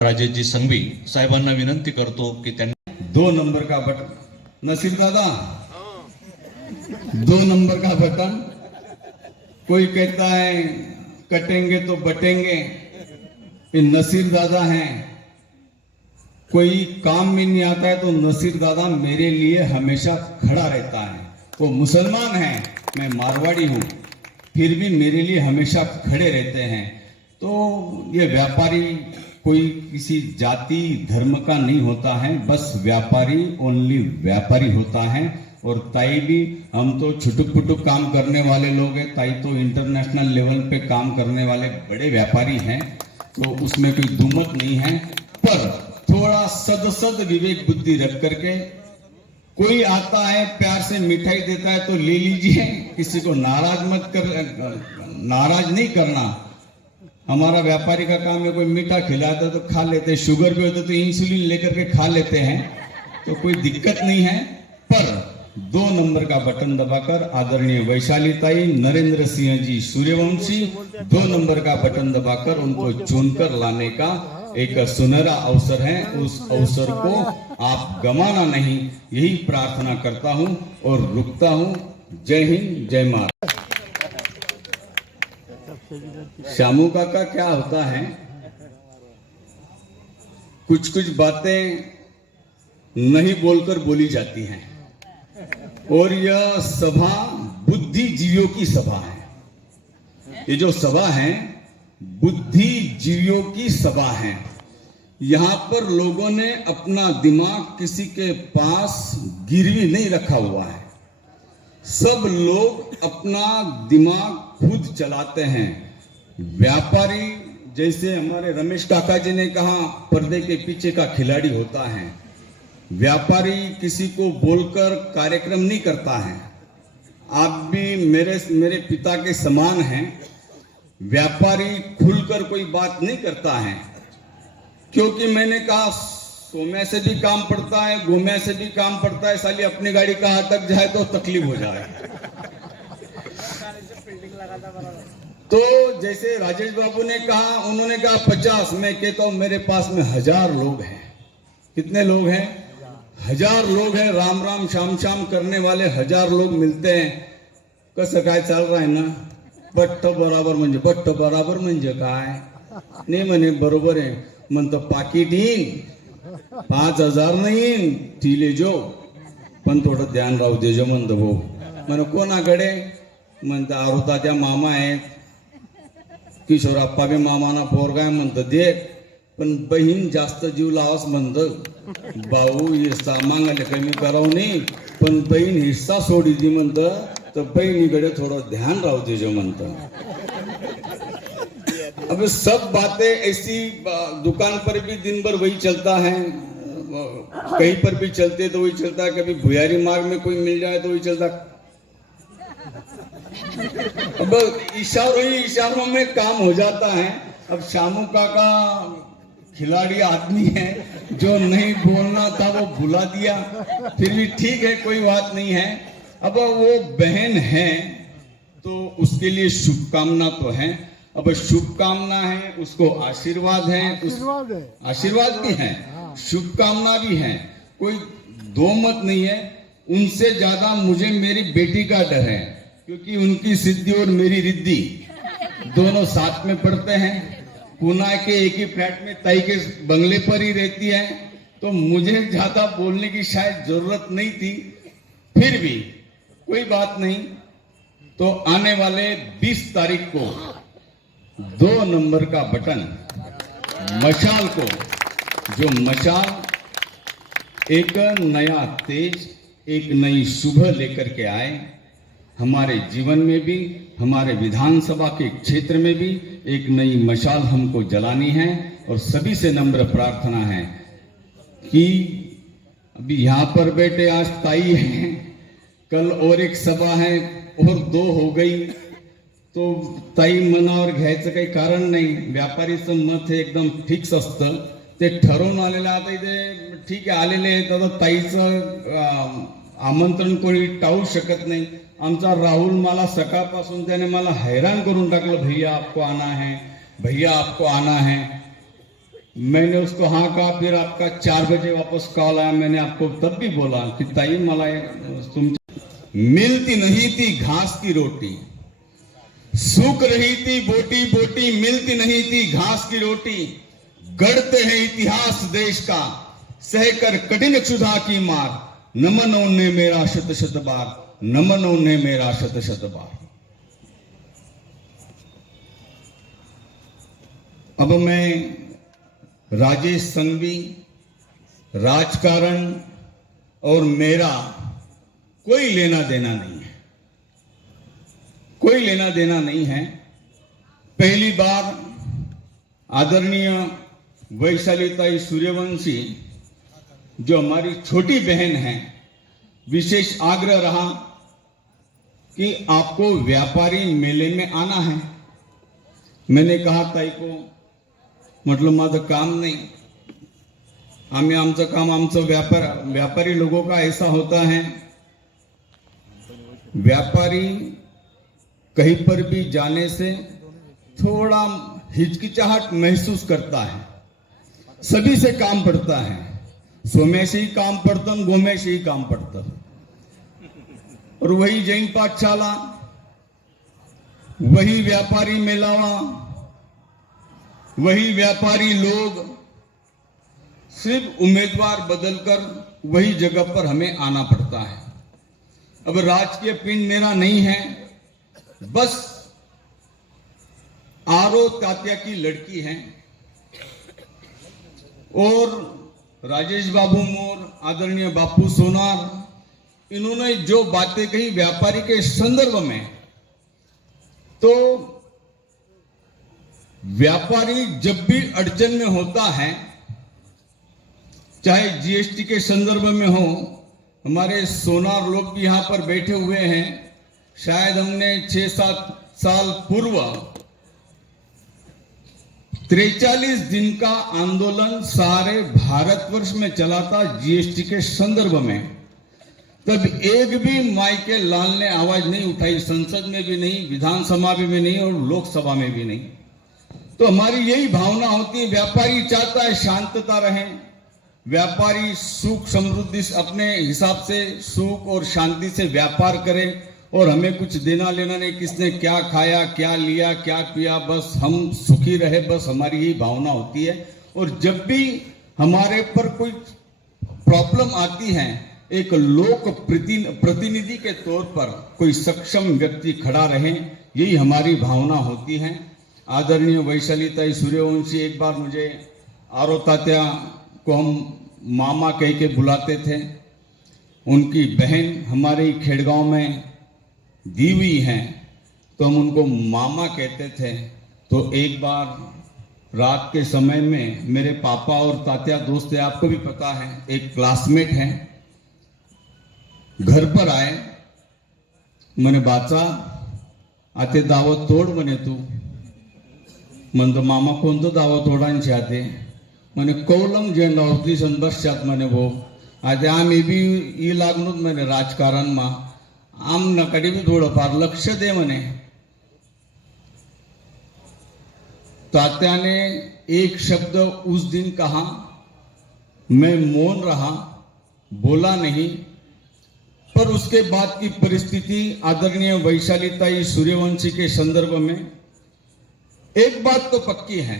राजेशजी संघवी साहेबांना विनंती करतो की त्यांनी 2 नंबर का बटन नसीर दादा 2 नंबर का बटन। कोई कहता है कटेंगे तो बटेंगे, ये नसीर दादा हैं। कोई काम में नहीं आता है तो नसीर दादा मेरे लिए हमेशा खड़ा रहता है। वो मुसलमान है, मैं मारवाड़ी हूँ, फिर भी मेरे लिए हमेशा खड़े रहते हैं। तो ये व्यापारी कोई किसी जाति धर्म का नहीं होता है, बस व्यापारी ओनली व्यापारी होता है। और ताई भी, हम तो छुटुक पुटुक काम करने वाले लोग हैं, ताई तो इंटरनेशनल लेवल पे काम करने वाले बड़े व्यापारी हैं, तो उसमें कोई दुमत नहीं है। पर थोड़ा सद विवेक बुद्धि रख करके कोई आता है प्यार से मिठाई देता है तो ले लीजिए, किसी को नाराज मत कर, नाराज नहीं करना। हमारा व्यापारी का काम है, कोई मीठा खिलाता है तो खा लेते हैं, शुगर भी होता है तो इंसुलिन लेकर के खा लेते हैं, तो कोई दिक्कत नहीं है। पर 2 नंबर का बटन दबाकर आदरणीय वैशाली ताई, नरेंद्र सिंह जी सूर्यवंशी 2 नंबर का बटन दबाकर उनको चुनकर लाने का एक सुनहरा अवसर है। उस अवसर को आप गंवाना नहीं, यही प्रार्थना करता हूं और रुकता हूं। जय हिंद, जय महाराज। श्यामू काका, क्या होता है, कुछ कुछ बातें नहीं बोलकर बोली जाती हैं, और यह सभा बुद्धिजीवियों की सभा है। ये जो सभा है बुद्धिजीवियों की सभा है। यहां पर लोगों ने अपना दिमाग किसी के पास गिरवी नहीं रखा हुआ है। सब लोग अपना दिमाग खुद चलाते हैं। व्यापारी, जैसे हमारे रमेश काका जी ने कहा, पर्दे के पीछे का खिलाड़ी होता है। व्यापारी किसी को बोलकर कार्यक्रम नहीं करता है। आप भी मेरे पिता के समान हैं। व्यापारी खुलकर कोई बात नहीं करता है, क्योंकि मैंने कहा सोमे से भी काम पड़ता है, घूमे से भी काम पड़ता है। साली अपनी गाड़ी कहाँ तक जाए तो तकलीफ हो जाए। तो जैसे राजेश बाबू ने कहा, उन्होंने कहा 50, मैं कहता हूं मेरे पास में 1000 लोग हैं। कितने लोग हैं? 1000 लोग हैं। राम राम श्याम श्याम करने वाले 1000 लोग मिलते हैं। कसं काय चाल रहा है ना, बट्ट बराबर म्हणजे काय नाही म्हणे, बरोबर आहे म्हणतं, पाकिट येईन 5000 नाही येईन, ठिले जो, पण थोडं ध्यान राहू दे जो म्हणतं भाऊ. म्हण कोणाकडे? म्हणतं आरुताच्या मामा आहेत, किशोरप्पा बी मामाना पोरगाय म्हणतं दे, पण बहीण जास्त जीव लावास म्हणतं. भाऊ हिस्सा मागायला कमी करावं नाही, पण बहीण हिस्सा सोडी दी म्हणतं, तो बहनीकडे थोड़ा ध्यान राहू दे जो म्हणता। अब सब बातें ऐसी, दुकान पर भी दिन भर वही चलता है, कहीं पर भी चलते तो वही चलता है, कभी भुयारी मार्ग में कोई मिल जाए तो वही चलता। अब इशारों में काम हो जाता है। अब श्यामू काका खिलाड़ी आदमी है, जो नहीं बोलना था वो बुला दिया, फिर भी ठीक है, कोई बात नहीं है। अब वो बहन है तो उसके लिए शुभकामना तो है। अब शुभकामना है, उसको आशीर्वाद है, आशीर्वाद भी है, शुभकामना भी है, कोई दो मत नहीं है। उनसे ज्यादा मुझे मेरी बेटी का डर है, क्योंकि उनकी सिद्धि और मेरी रिद्धि दोनों साथ में पढ़ते हैं। पुणे के एक ही फ्लैट में ताई के बंगले पर ही रहती है, तो मुझे ज्यादा बोलने की शायद जरूरत नहीं थी। फिर भी कोई बात नहीं। तो आने वाले 20 तारीख को 2 नंबर का बटन मशाल को, जो मशाल एक नया तेज, एक नई सुबह लेकर के आए, हमारे जीवन में भी, हमारे विधानसभा के क्षेत्र में भी एक नई मशाल हमको जलानी है। और सभी से नम्र प्रार्थना है कि अभी यहाँ पर बैठे आज ताई हैं, कल और एक सभा है और 2 हो गई, तो ताई मनावर घ्यायचं काही कारण नाही। व्यापारीचं मत हे एकदम फिक्स असतं, ते ठरवून आलेलं। आता इथे ठीक आहे, आलेले आहेत, आता ताईचं आमंत्रण कोणी टाळू शकत नाही। आमचा राहुल मला सकाळपासून त्याने मला हैरान करून टाकलं, भैया आपको आना है, भैया आपको आना है। मैंने उसको हाँ कहा, फिर आपका 4 बजे वापस कॉल आया। मैंने आपको तब भी बोला कि ताई मला तुम मिलती नहीं थी घास की रोटी, सूख रही थी बोटी बोटी, मिलती नहीं थी घास की रोटी। गढ़ते हैं इतिहास देश का, सहकर कठिन क्षुधा की मार। नमन उन्हें मेरा शत शत बार, नमन उन्हें मेरा शत शत बार। अब मैं राजेश संघवी, राजकारण और मेरा कोई लेना देना नहीं है, कोई लेना देना नहीं है। पहली बार आदरणीय वैशालीताई सूर्यवंशी, जो हमारी छोटी बहन है, विशेष आग्रह रहा कि आपको व्यापारी मेले में आना है। मैंने कहा ताई को, म्हटलं माझं काम नाही, आम्ही आमचं काम, आमचं व्यापारी लोगों का ऐसा होता है, व्यापारी कहीं पर भी जाने से थोड़ा हिचकिचाहट महसूस करता है। सभी से काम पड़ता है, सोमेश ही काम पड़तं, गोमेश ही काम पड़तं। और वही जैन पाठशाला, वही व्यापारी मेलावा, वही व्यापारी लोग, सिर्फ उम्मीदवार बदलकर वही जगह पर हमें आना पड़ता है। अब राजकीय पिंड मेरा नहीं है, बस आरो तात्या की लड़की है। और राजेश बाबू मोर, आदरणीय बापू सोनार, इन्होंने जो बातें कही व्यापारी के संदर्भ में, तो व्यापारी जब भी अड़चन में होता है, चाहे जीएसटी के संदर्भ में हो, हमारे सोनार लोग भी यहां पर बैठे हुए हैं। शायद हमने 6-7 साल पूर्व 43 दिन का आंदोलन सारे भारतवर्ष में चला था जीएसटी के संदर्भ में। तब एक भी माइके लाल ने आवाज नहीं उठाई, संसद में भी नहीं, विधानसभा में भी नहीं और लोकसभा में भी नहीं। तो हमारी यही भावना होती है, व्यापारी चाहता है शांतता रहे, व्यापारी सुख समृद्धि अपने हिसाब से सुख और शांति से व्यापार करे, और हमें कुछ देना लेना नहीं, किसने क्या खाया, क्या लिया, क्या पिया, बस हम सुखी रहे, बस हमारी यही भावना होती है। और जब भी हमारे पर कोई प्रॉब्लम आती है, एक लोक प्रतिनिधि के तौर पर कोई सक्षम व्यक्ति खड़ा रहे, यही हमारी भावना होती है। आदरणीय वैशालीताई सूर्यवंशी, एक बार मुझे आरो तात्या को हम मामा कह के बुलाते थे, उनकी बहन हमारे ही खेड़गांव में दी हुई हैं, तो हम उनको मामा कहते थे। तो एक बार रात के समय में मेरे पापा और तात्या दोस्त है, आपको भी पता है, एक क्लासमेट है, घर पर आए। मैंने बाचा आते दावत तोड म्हणे तू, म्हणतो मामा कोणतं दावत तोडांची आते, मैंने कौलम जे नौती संदर्शात मैंने वो आते आम्ही बी ई लागणूच मैंने राजकारण मा आम नकडे भी थोडंफार लक्ष दे म्हणे। तात्या ने एक शब्द उस दिन कहा, मैं मौन रहा, बोला नहीं। पर उसके बाद की परिस्थिति आदरणीय वैशालीताई सूर्यवंशी के संदर्भ में एक बात तो पक्की है,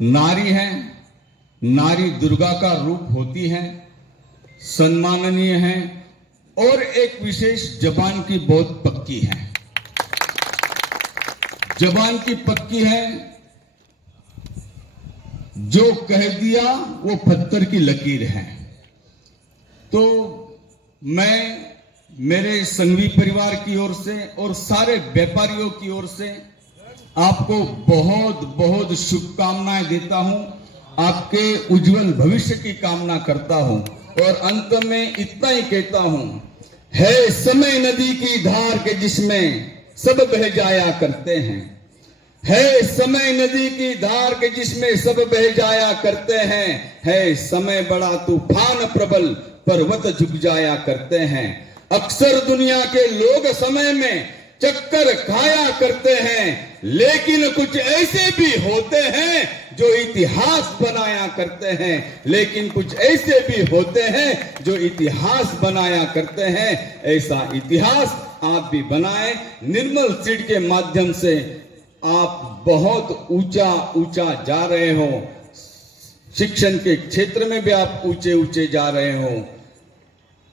नारी है, नारी दुर्गा का रूप होती है, सम्माननीय है, और एक विशेष जबान की बहुत पक्की है। जबान की पक्की है, जो कह दिया वो पत्थर की लकीर है। तो मैं मेरे संघवी परिवार की ओर से और सारे व्यापारियों की ओर से आपको बहुत बहुत शुभकामनाएं देता हूं, आपके उज्जवल भविष्य की कामना करता हूं। और अंत में इतना ही कहता हूं, है समय नदी की धार के जिसमें सब बह जाया करते हैं, है समय नदी की धार के जिसमें सब बह जाया करते हैं, है समय बड़ा तूफान प्रबल पर्वत झुक जाया करते हैं। अक्सर दुनिया के लोग समय में चक्कर खाया करते हैं, लेकिन कुछ ऐसे भी होते हैं जो इतिहास बनाया करते हैं, लेकिन कुछ ऐसे भी होते हैं जो इतिहास बनाया करते हैं। ऐसा इतिहास आप भी बनाएं। निर्मल सीड के माध्यम से आप बहुत ऊंचा ऊंचा जा रहे हो, शिक्षण के क्षेत्र में भी आप ऊंचे ऊंचे जा रहे हो।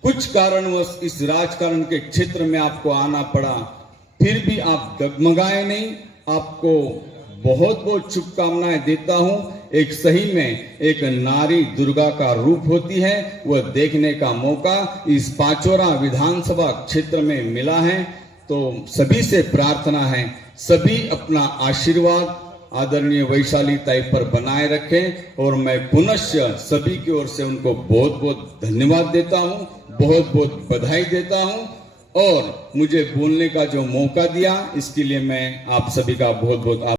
कुछ कारणवश इस राजकारण के क्षेत्र में आपको आना पड़ा, फिर भी आप डगमगाए नहीं। आपको बहुत बहुत शुभकामनाएं देता हूं। एक सही में एक नारी दुर्गा का रूप होती है, वह देखने का मौका इस पाचोरा विधानसभा क्षेत्र में मिला है। तो सभी से प्रार्थना है, सभी अपना आशीर्वाद आदरणीय वैशाली ताई पर बनाए रखें और मैं पुनश्च सभी की ओर से उनको बहुत बहुत धन्यवाद देता हूं, बहुत बहुत बधाई देता हूं और मुझे बोलने का जो मौका दिया इसके लिए मैं आप सभी का बहुत बहुत